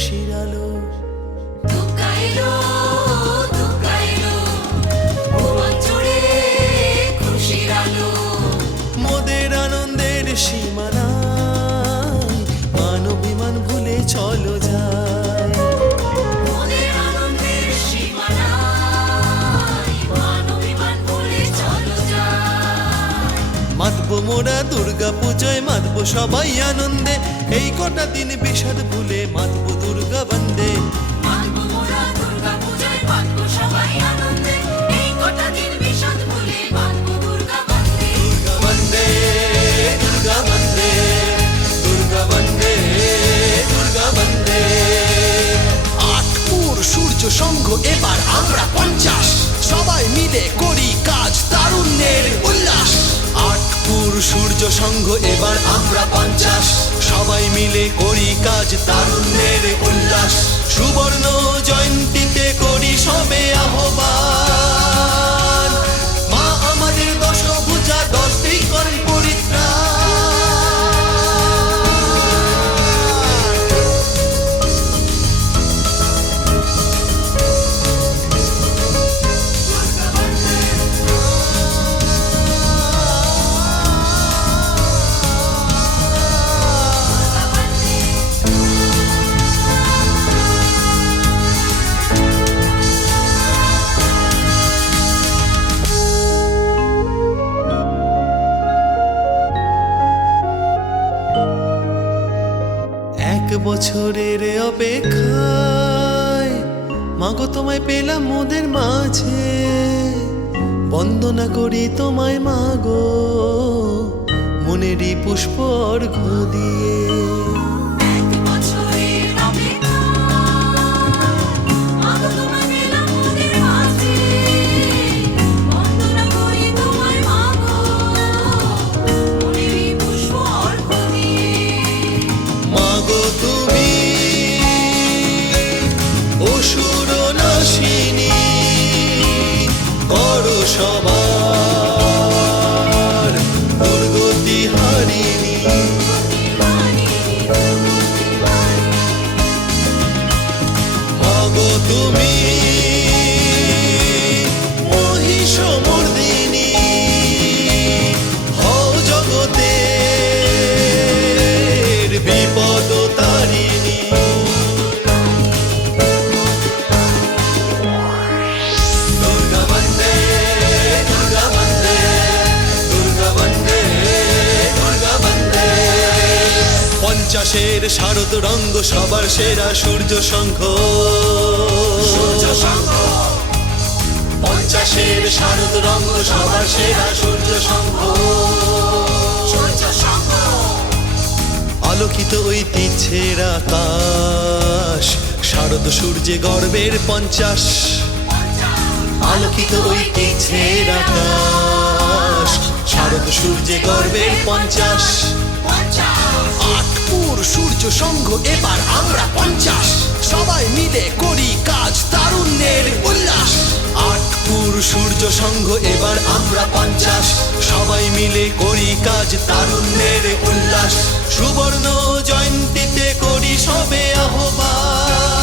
খুশির আলো। মোদের আনন্দের সীমা নাই, মান অভিমান ভুলে চলো যায়। মাতবো মোরা দুর্গা পূজায়, মাতবো সবাই আনন্দে, এই কটা দিন বিষাদ ভুলে মাতবো দুর্গা বন্দে। দুর্গা বন্দে, দুর্গা বন্দে, দুর্গা বন্দে, দুর্গা বন্দে। আটপুর সূর্য সংঘ এবার আমরা 50, সবাই মিলে করি কাজ তারুণ্যের উল্লাস। আটপুর সূর্য সংঘ এবার আমরা 50, সবাই মিলে করি কাজ তারুণ্যের উল্লাস। সুবর্ণ জয়ন্তীতে করি সবে আহ্বান, মা আমাদের দশভুজা 10 দিক করেন পরিত্রাণ। এক বছরের অপেক্ষায় মাগো তোমায় পেলাম মোদের মাঝে, বন্দনা করি তোমায় মাগো মনেরই পুষ্প অর্ঘ্য দিয়ে। মাগো তুমি অসুর নাশিনী, করো সবার দুর্গতি হারিণী। মাগো তুমি মহিষমর্দিনী, হও জগতের বিপদ তারিণী। দুর্গা বন্দে, দুর্গা বন্দে, দুর্গা বন্দে, দুর্গা বন্দে। 50-এর শারদ রঙ্গ সবার সেরা সূর্য সংঘ। 50-এর শারদ রঙ্গ সবার সেরা সূর্য সংঘ। আলোকিত ঐতিহ্যের আকাশ, শারদ সূর্যে গর্বের 50। আলোকিত ঐতিহ্যের আকাশ, শারদ সূর্যে গর্বের 50। আটপুর সূর্য সংঘ এবার আমরা 50, সবাই মিলে করি কাজ তারুণ্যের উল্লাস। আটপুর সূর্য সংঘ এবার আমরা 50, সবাই মিলে করি কাজ তারুণ্যের উল্লাস। সুবর্ণ জয়ন্তীতে করি সবে আহ্বান,